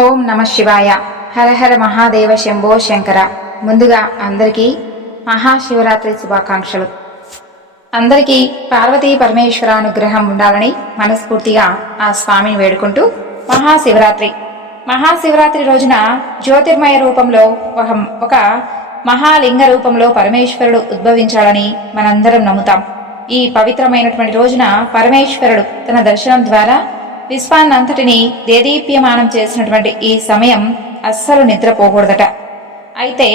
ఓం నమ శివాయ. హర హర మహాదేవ శంభో శంకర. ముందుగా అందరికీ మహాశివరాత్రి శుభాకాంక్షలు. అందరికీ పార్వతీ పరమేశ్వర అనుగ్రహం ఉండాలని మనస్ఫూర్తిగా ఆ స్వామిని వేడుకుంటూ మహాశివరాత్రి రోజున జ్యోతిర్మయ రూపంలో ఒక మహాలింగ రూపంలో పరమేశ్వరుడు ఉద్భవించాలని మనందరం నమ్ముతాం. ఈ పవిత్రమైనటువంటి రోజున పరమేశ్వరుడు తన దర్శనం ద్వారా విశ్వాన్నంతటినీ దేదీప్యమానం చేసినటువంటి ఈ సమయం అస్సలు నిద్రపోకూడదట. అయితే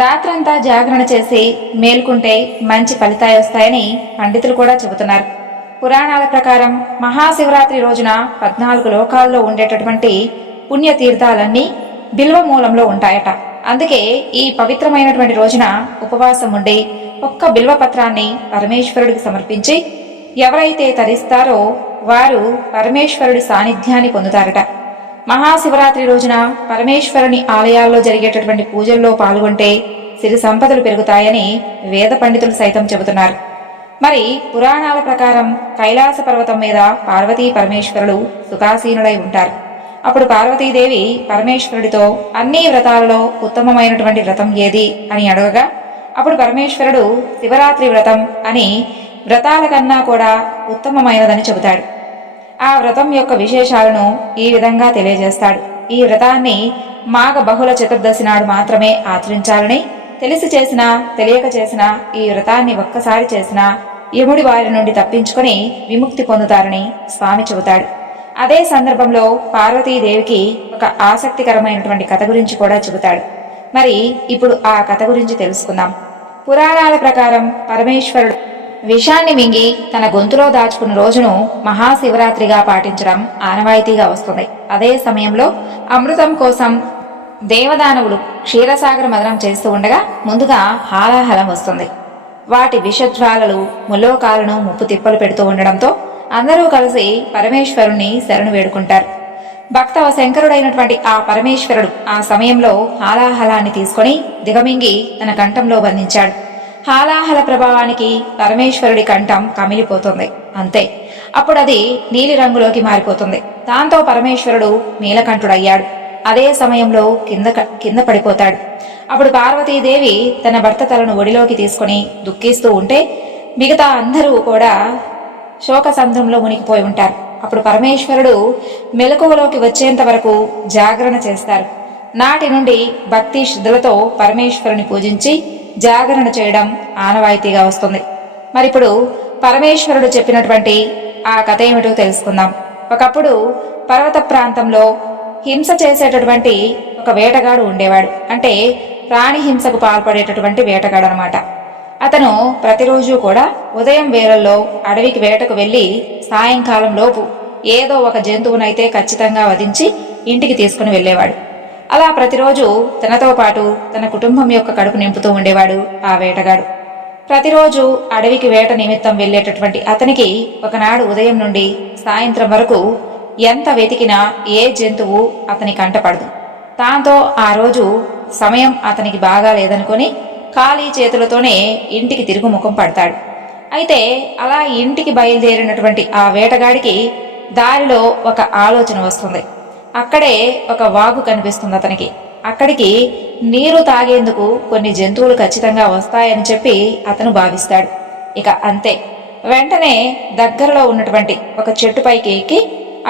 రాత్రంతా జాగరణ చేసి మేల్కుంటే మంచి ఫలితాలు వస్తాయని పండితులు కూడా చెబుతున్నారు. పురాణాల ప్రకారం మహాశివరాత్రి రోజున 14 లోకాల్లో ఉండేటటువంటి పుణ్యతీర్థాలన్నీ బిల్వమూలంలో ఉంటాయట. అందుకే ఈ పవిత్రమైనటువంటి రోజున ఉపవాసం ఉండి ఒక్క బిల్వపత్రాన్ని పరమేశ్వరుడికి సమర్పించి ఎవరైతే తరిస్తారో వారు పరమేశ్వరుడి సాన్నిధ్యాన్ని పొందుతారట. మహాశివరాత్రి రోజున పరమేశ్వరుని ఆలయాల్లో జరిగేటటువంటి పూజల్లో పాల్గొంటే సిరి సంపదలు పెరుగుతాయని వేద పండితులు సైతం చెబుతున్నారు. మరి పురాణాల ప్రకారం కైలాస పర్వతం మీద పార్వతీ పరమేశ్వరుడు సుఖాసీనులై ఉంటారు. అప్పుడు పార్వతీదేవి పరమేశ్వరుడితో అన్ని వ్రతాలలో ఉత్తమమైనటువంటి వ్రతం ఏది అని అడగగా అప్పుడు పరమేశ్వరుడు శివరాత్రి వ్రతం అని వ్రతాల కన్నా కూడా ఉత్తమమైనదని చెబుతాడు. ఆ వ్రతం యొక్క విశేషాలను ఈ విధంగా తెలియజేస్తాడు. ఈ వ్రతాన్ని మాఘ బహుళ చతుర్దశి నాడు మాత్రమే ఆచరించాలని, తెలిసి చేసినా తెలియక చేసినా ఈ వ్రతాన్ని ఒక్కసారి చేసినా యముడి వారి నుండి తప్పించుకొని విముక్తి పొందుతారని స్వామి చెబుతాడు. అదే సందర్భంలో పార్వతీదేవికి ఒక ఆసక్తికరమైనటువంటి కథ గురించి కూడా చెబుతాడు. మరి ఇప్పుడు ఆ కథ గురించి తెలుసుకుందాం. పురాణాల ప్రకారం పరమేశ్వరుడు విషాన్ని మింగి తన గొంతులో దాచుకున్న రోజును మహాశివరాత్రిగా పాటించడం ఆనవాయితీగా వస్తుంది. అదే సమయంలో అమృతం కోసం దేవదానవులు క్షీరసాగర మదనం చేస్తూ ఉండగా ముందుగా హాలాహలం వస్తుంది. వాటి విషజ్వాలలు ముల్లోకాలను ముప్పు తిప్పలు పెడుతూ ఉండడంతో అందరూ కలిసి పరమేశ్వరుణ్ణి శరణు వేడుకుంటారు. భక్తవ శంకరుడైనటువంటి ఆ పరమేశ్వరుడు ఆ సమయంలో హాలాహలాన్ని తీసుకొని దిగమింగి తన కంఠంలో బంధించాడు. హాలాహల ప్రభావానికి పరమేశ్వరుడి కంఠం కమిలిపోతుంది. అంతే, అప్పుడు అది నీలి రంగులోకి మారిపోతుంది. దాంతో పరమేశ్వరుడు నీలకంఠుడయ్యాడు. అదే సమయంలో కింద పడిపోతాడు. అప్పుడు పార్వతీదేవి తన భర్త తలను ఒడిలోకి తీసుకుని దుఃఖిస్తూ ఉంటే మిగతా అందరూ కూడా శోకసంద్రంలో మునిగిపోయి ఉంటారు. అప్పుడు పరమేశ్వరుడు మెలకువలోకి వచ్చేంత వరకు జాగరణ చేస్తారు. నాటి నుండి భక్తి శ్రద్ధలతో పరమేశ్వరుని పూజించి జాగరణ చేయడం ఆనవాయితీగా వస్తుంది. మరిప్పుడు పరమేశ్వరుడు చెప్పినటువంటి ఆ కథ ఏమిటో తెలుసుకుందాం. ఒకప్పుడు పర్వత ప్రాంతంలో హింస చేసేటటువంటి ఒక వేటగాడు ఉండేవాడు. అంటే ప్రాణి హింసకు పాల్పడేటటువంటి వేటగాడు అనమాట. అతను ప్రతిరోజు కూడా ఉదయం వేళల్లో అడవికి వేటకు వెళ్లి సాయంకాలం లోపు ఏదో ఒక జంతువునైతే ఖచ్చితంగా వధించి ఇంటికి తీసుకుని వెళ్లేవాడు. అలా ప్రతిరోజు తనతో పాటు తన కుటుంబం యొక్క కడుపు నింపుతూ ఉండేవాడు ఆ వేటగాడు. ప్రతిరోజు అడవికి వేట నిమిత్తం వెళ్లేటటువంటి అతనికి ఒకనాడు ఉదయం నుండి సాయంత్రం వరకు ఎంత వెతికినా ఏ జంతువు అతని కంటపడదు. దాంతో ఆ రోజు సమయం అతనికి బాగా లేదనుకొని ఖాళీ చేతులతోనే ఇంటికి తిరుగుముఖం పడతాడు. అయితే అలా ఇంటికి బయలుదేరినటువంటి ఆ వేటగాడికి దారిలో ఒక ఆలోచన వస్తుంది. అక్కడే ఒక వాగు కనిపిస్తుంది అతనికి. అక్కడికి నీరు తాగేందుకు కొన్ని జంతువులు ఖచ్చితంగా వస్తాయని చెప్పి అతను భావిస్తాడు. ఇక అంతే, వెంటనే దగ్గరలో ఉన్నటువంటి ఒక చెట్టుపైకి ఎక్కి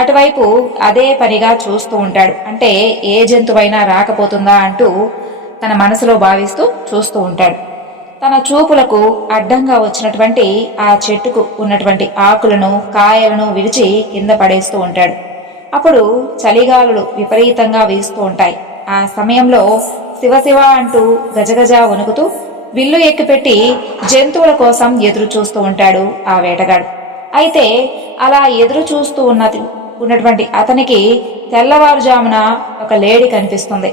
అటువైపు అదే పనిగా చూస్తూ ఉంటాడు. అంటే ఏ జంతువైనా రాకపోతుందా అంటూ తన మనసులో భావిస్తూ చూస్తూ ఉంటాడు. తన చూపులకు అడ్డంగా వచ్చినటువంటి ఆ చెట్టుకు ఉన్నటువంటి ఆకులను కాయలను విరిచి కింద పడేస్తూ ఉంటాడు. అప్పుడు చలిగాలులు విపరీతంగా వీస్తూ ఉంటాయి. ఆ సమయంలో శివశివ అంటూ గజగజ వణుకుతూ విల్లు ఎక్కిపెట్టి జంతువుల కోసం ఎదురు చూస్తూ ఉంటాడు ఆ వేటగాడు. అయితే అలా ఎదురు చూస్తూ ఉన్నటువంటి అతనికి తెల్లవారుజామున ఒక లేడీ కనిపిస్తుంది.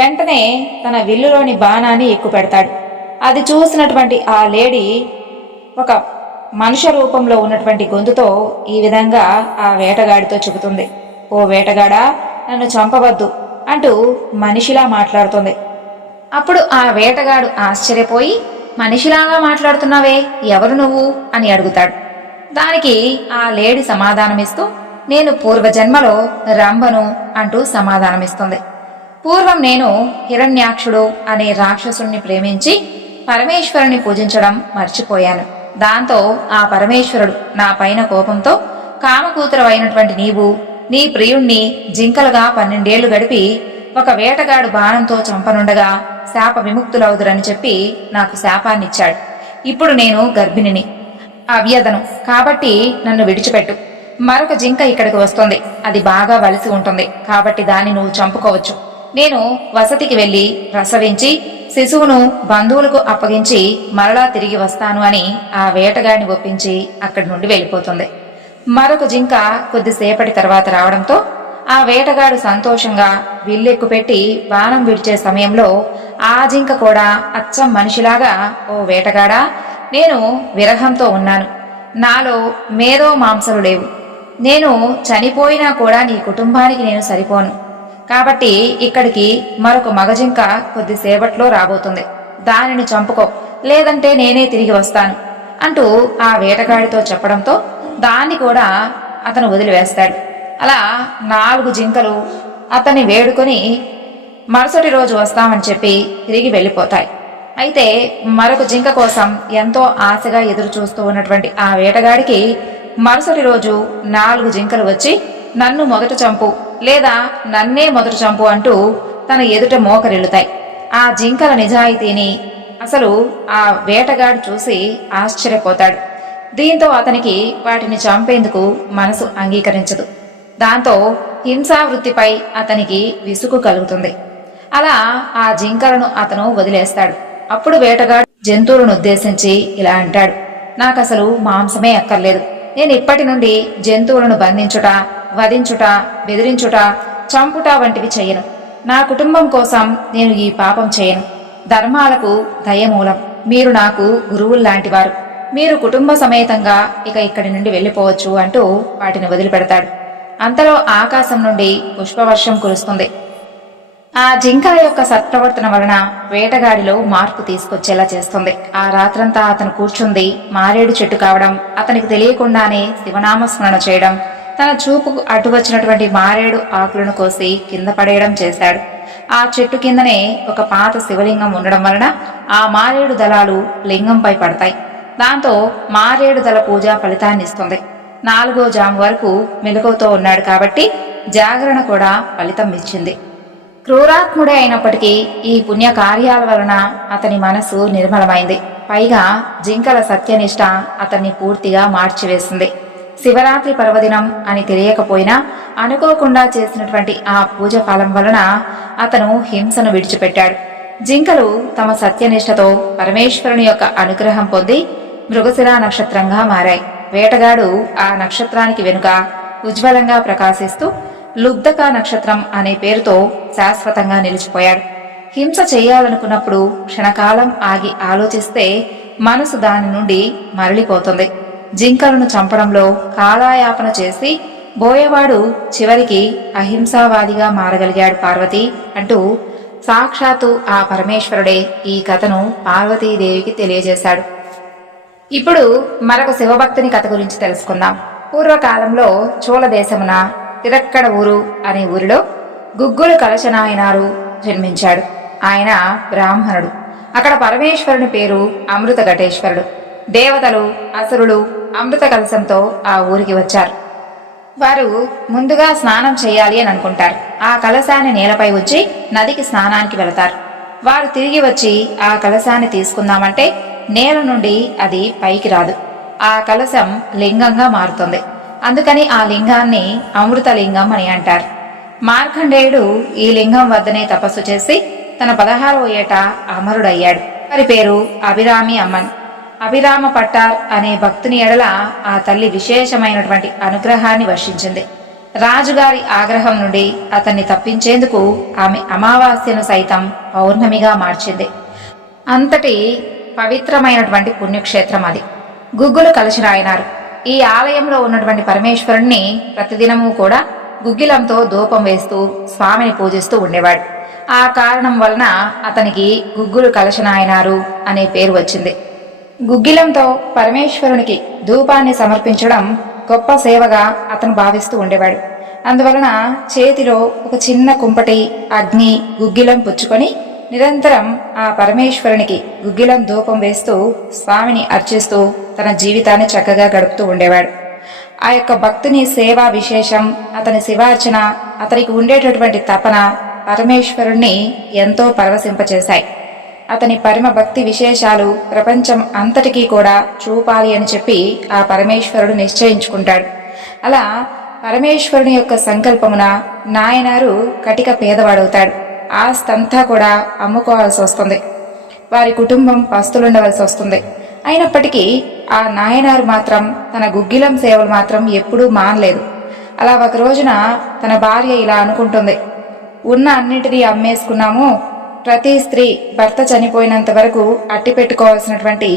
వెంటనే తన విల్లులోని బాణాన్ని ఎక్కుపెడతాడు. అది చూసినటువంటి ఆ లేడీ ఒక మనుష్య రూపంలో ఉన్నటువంటి గొంతుతో ఈ విధంగా ఆ వేటగాడితో చెబుతుంది. ఓ వేటగాడా, నన్ను చంపవద్దు అంటూ మనిషిలా మాట్లాడుతుంది. అప్పుడు ఆ వేటగాడు ఆశ్చర్యపోయి, మనిషిలాగా మాట్లాడుతున్నావే, ఎవరు నువ్వు అని అడుగుతాడు. దానికి ఆ లేడీ సమాధానమిస్తూ, నేను పూర్వజన్మలో రంభను అంటూ సమాధానమిస్తుంది. పూర్వం నేను హిరణ్యాక్షుడు అనే రాక్షసుణ్ణి ప్రేమించి పరమేశ్వరుని పూజించడం మర్చిపోయాను. దాంతో ఆ పరమేశ్వరుడు నా పైన కోపంతో కామకూతురు అయినటువంటి నీవు నీ ప్రియుణ్ణి జింకలుగా 12 ఏళ్లు గడిపి ఒక వేటగాడు బాణంతో చంపనుండగా శాప విముక్తులవుదురని చెప్పి నాకు శాపాన్నిచ్చాడు. ఇప్పుడు నేను గర్భిణిని, అవ్యధను కాబట్టి నన్ను విడిచిపెట్టు. మరొక జింక ఇక్కడికి వస్తుంది, అది బాగా వలసి ఉంటుంది కాబట్టి దాన్ని నువ్వు చంపుకోవచ్చు. నేను వసతికి వెళ్లి ప్రసవించి శిశువును బంధువులకు అప్పగించి మరలా తిరిగి వస్తాను అని ఆ వేటగాడిని ఒప్పించి అక్కడి నుండి వెళ్ళిపోతుంది. మరొక జింక కొద్దిసేపటి తర్వాత రావడంతో ఆ వేటగాడు సంతోషంగా విల్లెక్కు పెట్టి బాణం విడిచే సమయంలో ఆ జింక కూడా అచ్చం మనిషిలాగా, ఓ వేటగాడా, నేను విరహంతో ఉన్నాను, నాలో మేధో మాంసలు లేవు, నేను చనిపోయినా కూడా నీ కుటుంబానికి నేను సరిపోను, కాబట్టి ఇక్కడికి మరొక మగజింక కొద్దిసేపట్లో రాబోతుంది, దానిని చంపుకో, లేదంటే నేనే తిరిగి వస్తాను అంటూ ఆ వేటగాడితో చెప్పడంతో దాన్ని కూడా అతను వదిలివేస్తాడు. అలా 4 జింకలు అతన్ని వేడుకొని మరుసటి రోజు వస్తామని చెప్పి తిరిగి వెళ్ళిపోతాయి. అయితే మరొక జింక కోసం ఎంతో ఆశగా ఎదురు చూస్తూ ఉన్నటువంటి ఆ వేటగాడికి మరుసటి రోజు 4 జింకలు వచ్చి నన్ను మొదట చంపు, లేదా నన్నే మొదట చంపు అంటూ తన ఎదుట మోకరిల్లుతాయి. ఆ జింకల నిజాయితీని అసలు ఆ వేటగాడు చూసి ఆశ్చర్యపోతాడు. దీంతో అతనికి వాటిని చంపేందుకు మనసు అంగీకరించదు. దాంతో హింసావృత్తిపై అతనికి విసుగు కలుగుతుంది. అలా ఆ జింకలను అతను వదిలేస్తాడు. అప్పుడు వేటగాడు జంతువులను ఉద్దేశించి ఇలా అంటాడు, నాకసలు మాంసమే అక్కర్లేదు, నేను ఇప్పటి నుండి జంతువులను బంధించుట, వధించుట, బెదిరించుట, చంపుట వంటివి చెయ్యను. నా కుటుంబం కోసం నేను ఈ పాపం చేయను. ధర్మాలకు దయమూలం, మీరు నాకు గురువుల్లాంటివారు, మీరు కుటుంబ సమేతంగా ఇక ఇక్కడి నుండి వెళ్ళిపోవచ్చు అంటూ వాటిని వదిలిపెడతాడు. అంతలో ఆకాశం నుండి పుష్పవర్షం కురుస్తుంది. ఆ జింకల యొక్క సత్ప్రవర్తన వలన వేటగాడిలో మార్పు తీసుకొచ్చేలా చేస్తుంది. ఆ రాత్రంతా అతను కూర్చుంది మారేడు చెట్టు కావడం, అతనికి తెలియకుండానే శివనామస్మరణ చేయడం, తన చూపుకు అడ్డు వచ్చినటువంటి మారేడు ఆకులను కోసి కింద పడేయడం చేశాడు. ఆ చెట్టు కిందనే ఒక పాత శివలింగం ఉండడం వలన ఆ మారేడు దళాలు లింగంపై పడతాయి. దాంతో మారేడు దళ పూజ ఫలితాన్నిస్తుంది. 4వ జాము వరకు మెలకువతో ఉన్నాడు కాబట్టి జాగరణ కూడా ఫలితం ఇచ్చింది. క్రూరాత్ముడే అయినప్పటికీ ఈ పుణ్య కార్యాల వలన అతని మనసు నిర్మలమైంది. పైగా జింకల సత్యనిష్ట అతన్ని పూర్తిగా మార్చివేసింది. శివరాత్రి పర్వదినం అని తెలియకపోయినా అనుకోకుండా చేసినటువంటి ఆ పూజ ఫలం వలన అతను హింసను విడిచిపెట్టాడు. జింకలు తమ సత్యనిష్టతో పరమేశ్వరుని యొక్క అనుగ్రహం పొంది మృగశిర నక్షత్రంగా మారాయి. వేటగాడు ఆ నక్షత్రానికి వెనుక ఉజ్వలంగా ప్రకాశిస్తూ లుబ్ధక నక్షత్రం అనే పేరుతో శాశ్వతంగా నిలిచిపోయాడు. హింస చేయాలనుకున్నప్పుడు క్షణకాలం ఆగి ఆలోచిస్తే మనసు దాని నుండి మరలిపోతుంది. జింకలను చంపడంలో కాలాయాపన చేసి బోయవాడు చివరికి అహింసావాదిగా మారగలిగాడు పార్వతి అంటూ సాక్షాత్తు ఆ పరమేశ్వరుడే ఈ కథను పార్వతీదేవికి తెలియజేశాడు. ఇప్పుడు మరొక శివభక్తుని కథ గురించి తెలుసుకుందాం. పూర్వకాలంలో చోళ దేశమున తిరక్కడ ఊరు అనే ఊరిలో గుగ్గులు కలశనాయనారు జన్మించాడు. ఆయన బ్రాహ్మణుడు. అక్కడ పరమేశ్వరుని పేరు అమృత ఘటేశ్వరుడు. దేవతలు, అసురులు అమృత కలశంతో ఆ ఊరికి వచ్చారు. వారు ముందుగా స్నానం చేయాలి అని అనుకుంటారు. ఆ కలశాన్ని నేలపై ఉంచి నదికి స్నానానికి వెళతారు. వారు తిరిగి వచ్చి ఆ కలశాన్ని తీసుకుందామంటే నేల నుండి అది పైకి రాదు. ఆ కలశం లింగంగా మారుతుంది. అందుకని ఆ లింగాన్ని అమృతలింగం అని అంటారు. మార్కండేయుడు ఈ లింగం వద్దనే తపస్సు చేసి తన 16వ ఏట అమరుడయ్యాడు. వారి పేరు అభిరామి అమ్మన్. అభిరామ పట్టార్ అనే భక్తుని ఎడల ఆ తల్లి విశేషమైనటువంటి అనుగ్రహాన్ని వర్షించింది. రాజుగారి ఆగ్రహం నుండి అతన్ని తప్పించేందుకు ఆమె అమావాస్యను సైతం పౌర్ణమిగా మార్చింది. అంతటి పవిత్రమైనటువంటి పుణ్యక్షేత్రం అది. గుగ్గులు కలశనాయనారు ఈ ఆలయంలో ఉన్నటువంటి పరమేశ్వరుణ్ణి ప్రతిదినము కూడా గుగ్గిలంతో ధూపం వేస్తూ స్వామిని పూజిస్తూ ఉండేవాడు. ఆ కారణం వలన అతనికి గుగ్గులు కలశనాయనారు అనే పేరు వచ్చింది. గుగ్గిలంతో పరమేశ్వరునికి ధూపాన్ని సమర్పించడం గొప్ప సేవగా అతను భావిస్తూ ఉండేవాడు. అందువలన చేతిలో ఒక చిన్న కుంపటి అగ్ని గుగ్గిలం పుచ్చుకొని నిరంతరం ఆ పరమేశ్వరునికి గుగ్గిలం ధూపం వేస్తూ స్వామిని అర్చిస్తూ తన జీవితాన్ని చక్కగా గడుపుతూ ఉండేవాడు. ఆ యొక్క భక్తుని సేవా విశేషం, అతని శివార్చన, అతనికి ఉండేటటువంటి తపన పరమేశ్వరుణ్ణి ఎంతో పరవశింపచేశాయి. అతని పరమ భక్తి విశేషాలు ప్రపంచం అంతటికీ కూడా చూపాలి అని చెప్పి ఆ పరమేశ్వరుడు నిశ్చయించుకుంటాడు. అలా పరమేశ్వరుని యొక్క సంకల్పమున నాయనారు కటిక పేదవాడవుతాడు. ఆస్తంతా కూడా అమ్ముకోవాల్సి వస్తుంది. వారి కుటుంబం పస్తులుండవలసి వస్తుంది. అయినప్పటికీ ఆ నాయనారు మాత్రం తన గుగ్గిలం సేవలు మాత్రం ఎప్పుడూ మానలేదు. అలా ఒక రోజున తన భార్య ఇలా అనుకుంటుంది, ఉన్న అన్నింటినీ అమ్మేసుకున్నాము, ప్రతి స్త్రీ భర్త చనిపోయినంత వరకు అట్టి పెట్టుకోవాల్సినటువంటి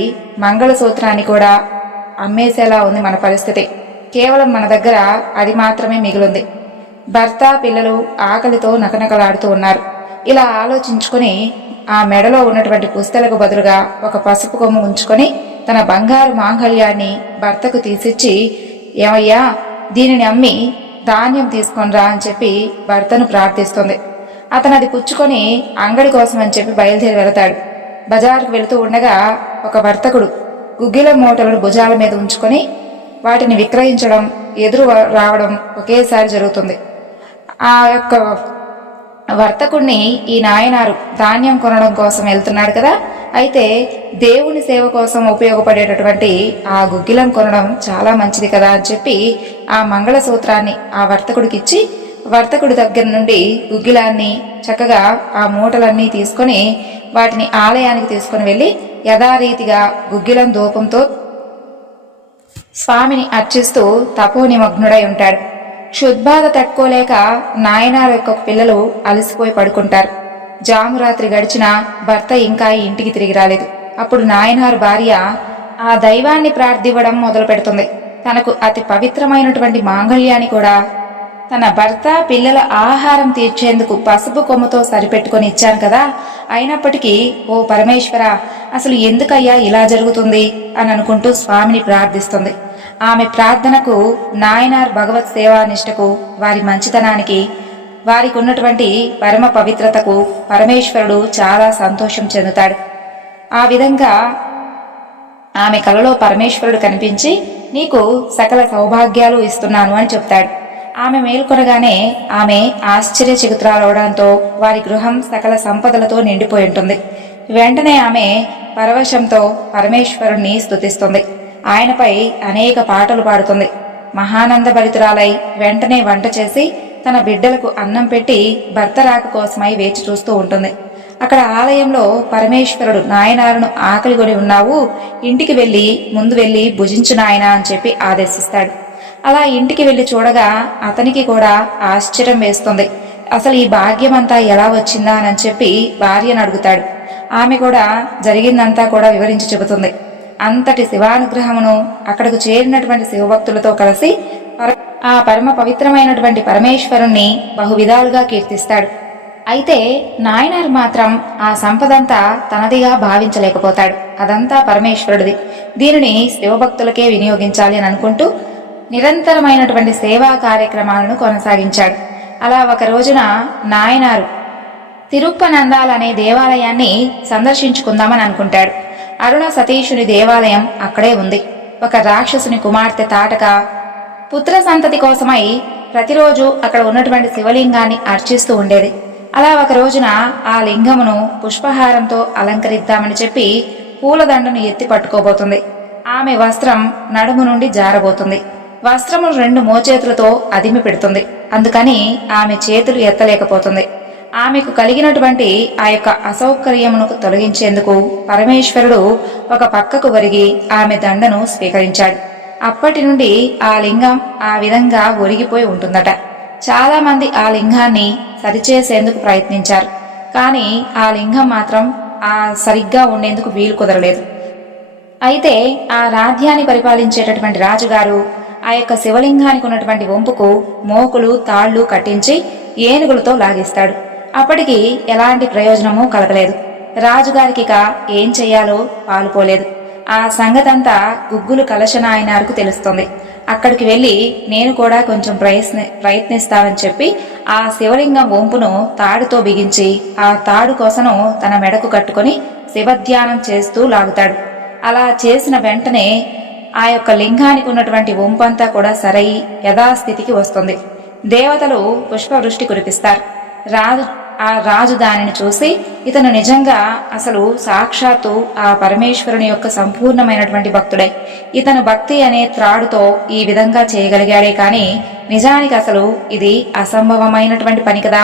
మంగళసూత్రాన్ని కూడా అమ్మేసేలా ఉంది మన పరిస్థితి. కేవలం మన దగ్గర అది మాత్రమే మిగిలింది. భర్త పిల్లలు ఆకలితో నకనకలాడుతూ ఉన్నారు. ఇలా ఆలోచించుకుని ఆ మెడలో ఉన్నటువంటి పుస్తలకు బదులుగా ఒక పసుపు కొమ్ము ఉంచుకొని తన బంగారు మాంగళ్యాన్ని భర్తకు తీసిచ్చి, ఏమయ్యా దీనిని అమ్మి ధాన్యం తీసుకొనిరా అని చెప్పి భర్తను ప్రార్థిస్తుంది. అతను అది పుచ్చుకొని అంగడి కోసం అని చెప్పి బయలుదేరి వెళతాడు. బజారుకు వెళుతూ ఉండగా ఒక వర్తకుడు గుగ్గిలం మూటలను భుజాల మీద ఉంచుకొని వాటిని విక్రయించడం, ఎదురు రావడం ఒకేసారి జరుగుతుంది. ఆ యొక్క వర్తకుడిని ఈ నాయనారు ధాన్యం కొనడం కోసం వెళ్తున్నాడు కదా, అయితే దేవుని సేవ కోసం ఉపయోగపడేటటువంటి ఆ గుగ్గిలం కొనడం చాలా మంచిది కదా అని చెప్పి ఆ మంగళసూత్రాన్ని ఆ వర్తకుడికి ఇచ్చి, వర్తకుడి దగ్గర నుండి గుగ్గిలాన్ని చక్కగా ఆ మూటలన్నీ తీసుకొని వాటిని ఆలయానికి తీసుకొని వెళ్ళి యథారీతిగా గుగ్గిలం ధూపంతో స్వామిని అర్చిస్తూ తపోనిమగ్నుడై ఉంటాడు. క్షుద్బాధ తట్టుకోలేక నాయనారు యొక్క పిల్లలు అలసిపోయి పడుకుంటారు. జామురాత్రి గడిచినా భర్త ఇంకా ఇంటికి తిరిగి రాలేదు. అప్పుడు నాయనారు భార్య ఆ దైవాన్ని ప్రార్థివ్వడం మొదలు పెడుతుంది. తనకు అతి పవిత్రమైనటువంటి మాంగళ్యాన్ని కూడా తన భర్త పిల్లల ఆహారం తీర్చేందుకు పసుపు కొమ్మతో సరిపెట్టుకొని ఇచ్చాను కదా, అయినప్పటికీ ఓ పరమేశ్వర, అసలు ఎందుకయ్యా ఇలా జరుగుతుంది అని అనుకుంటూ స్వామిని ప్రార్థిస్తుంది. ఆమె ప్రార్థనకు, నాయనార్ భగవత్ సేవానిష్టకు, వారి మంచితనానికి, వారికి ఉన్నటువంటి పరమ పవిత్రతకు పరమేశ్వరుడు చాలా సంతోషం చెందుతాడు. ఆ విధంగా ఆమె కలలో పరమేశ్వరుడు కనిపించి, నీకు సకల సౌభాగ్యాలు ఇస్తున్నాను అని చెప్తాడు. ఆమె మేల్కొనగానే ఆమె ఆశ్చర్యచకితురాలవడంతో వారి గృహం సకల సంపదలతో నిండిపోయి ఉంటుంది. వెంటనే ఆమె పరవశంతో పరమేశ్వరుణ్ణి స్తుతిస్తుంది. ఆయనపై అనేక పాటలు పాడుతుంది. మహానంద భరితురాలై వెంటనే వంట చేసి తన బిడ్డలకు అన్నం పెట్టి భర్త రాక కోసమై వేచి చూస్తూ ఉంటుంది. అక్కడ ఆలయంలో పరమేశ్వరుడు నాయనారును ఆకలిగొని ఉన్నావు, ఇంటికి ముందు వెళ్ళి భుజించు నాయనా అని చెప్పి ఆదేశిస్తాడు. అలా ఇంటికి వెళ్లి చూడగా అతనికి కూడా ఆశ్చర్యం వేస్తుంది. అసలు ఈ భాగ్యమంతా ఎలా వచ్చిందా అని చెప్పి భార్యను అడుగుతాడు. ఆమె కూడా జరిగిందంతా కూడా వివరించి చెబుతుంది. అంతటి శివానుగ్రహమును అక్కడకు చేరినటువంటి శివభక్తులతో కలిసి ఆ పరమ పవిత్రమైనటువంటి పరమేశ్వరుణ్ణి బహువిధాలుగా కీర్తిస్తాడు. అయితే నాయనార్ మాత్రం ఆ సంపదంతా తనదిగా భావించలేకపోతాడు. అదంతా పరమేశ్వరుడిది, దీనిని శివభక్తులకే వినియోగించాలి అని అనుకుంటూ నిరంతరమైనటువంటి సేవా కార్యక్రమాలను కొనసాగించాడు. అలా ఒక రోజున నాయనారు తిరుప్పనందాల్ అనే దేవాలయాన్ని సందర్శించుకుందామని అనుకుంటాడు. అరుణ సతీషుని దేవాలయం అక్కడే ఉంది. ఒక రాక్షసుని కుమార్తె తాటక పుత్ర సంతతి కోసమై ప్రతిరోజు అక్కడ ఉన్నటువంటి శివలింగాన్ని అర్చిస్తూ ఉండేది. అలా ఒక రోజున ఆ లింగమును పుష్పహారంతో అలంకరిద్దామని చెప్పి పూలదండను ఎత్తి పట్టుకోబోతుంది. ఆమె వస్త్రం నడుము నుండి జారబోతుంది. వస్త్రము 2 మోచేతులతో అదిమి పెడుతుంది. అందుకని ఆమె చేతులు ఎత్తలేకపోతుంది. ఆమెకు కలిగినటువంటి ఆ యొక్క అసౌకర్యమును తొలగించేందుకు పరమేశ్వరుడు ఒక పక్కకు ఒరిగి ఆమె దండను స్వీకరించాడు. అప్పటి నుండి ఆ లింగం ఆ విధంగా ఒరిగిపోయి ఉంటుందట. చాలా మంది ఆ లింగాన్ని సరిచేసేందుకు ప్రయత్నించారు. కానీ ఆ లింగం మాత్రం సరిగ్గా ఉండేందుకు వీలు కుదరలేదు. అయితే ఆ రాజ్యాన్ని పరిపాలించేటటువంటి రాజుగారు ఆ యొక్క శివలింగానికి ఉన్నటువంటి వంపుకు మోకులు తాళ్లు కట్టించి ఏనుగులతో లాగిస్తాడు. అప్పటికి ఎలాంటి ప్రయోజనమూ కలగలేదు. రాజుగారికి ఏం చెయ్యాలో పాలుపోలేదు. ఆ సంగతంతా గుగ్గులు కలశనాయనారుకు తెలుస్తుంది. అక్కడికి వెళ్ళి నేను కూడా కొంచెం ప్రయత్నిస్తానని చెప్పి ఆ శివలింగం వంపును తాడుతో బిగించి ఆ తాడు కొసను తన మెడకు కట్టుకొని శివధ్యానం చేస్తూ లాగుతాడు. అలా చేసిన వెంటనే ఆ యొక్క లింగానికి ఉన్నటువంటి వంపంతా కూడా సరై యథాస్థితికి వస్తుంది. దేవతలు పుష్పవృష్టి కురిపిస్తారు. రాజు దానిని చూసి ఇతను నిజంగా అసలు సాక్షాత్తు ఆ పరమేశ్వరుని యొక్క సంపూర్ణమైనటువంటి భక్తుడే, ఇతను భక్తి అనే త్రాడుతో ఈ విధంగా చేయగలిగాడే కాని నిజానికి అసలు ఇది అసంభవమైనటువంటి పని కదా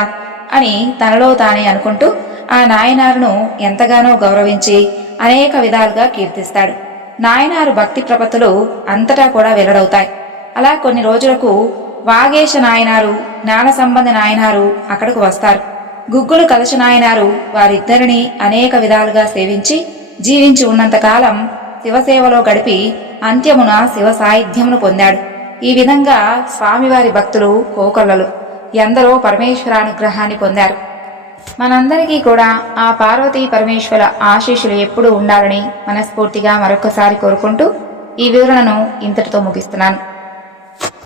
అని తనలో తానే అనుకుంటూ ఆ నాయనారును ఎంతగానో గౌరవించి అనేక విధాలుగా కీర్తిస్తాడు. నాయనారు భక్తి ప్రపత్తులు అంతటా కూడా వెల్లడవుతాయి. అలా కొన్ని రోజులకు వాగేశ నాయనారు, జ్ఞాన సంబంధ నాయనారు అక్కడకు వస్తారు. గుగ్గులు కలశ నాయనారు వారిద్దరిని అనేక విధాలుగా సేవించి జీవించి ఉన్నంతకాలం శివసేవలో గడిపి అంత్యమున శివ సాయుధ్యమును పొందాడు. ఈ విధంగా స్వామివారి భక్తులు కోకొల్లలు ఎందరో పరమేశ్వరానుగ్రహాన్ని పొందారు. మనందరికీ కూడా ఆ పార్వతీ పరమేశ్వర ఆశీస్సులు ఎప్పుడూ ఉండాలని మనస్ఫూర్తిగా మరొకసారి కోరుకుంటూ ఈ వివరణను ఇంతటితో ముగిస్తున్నాను.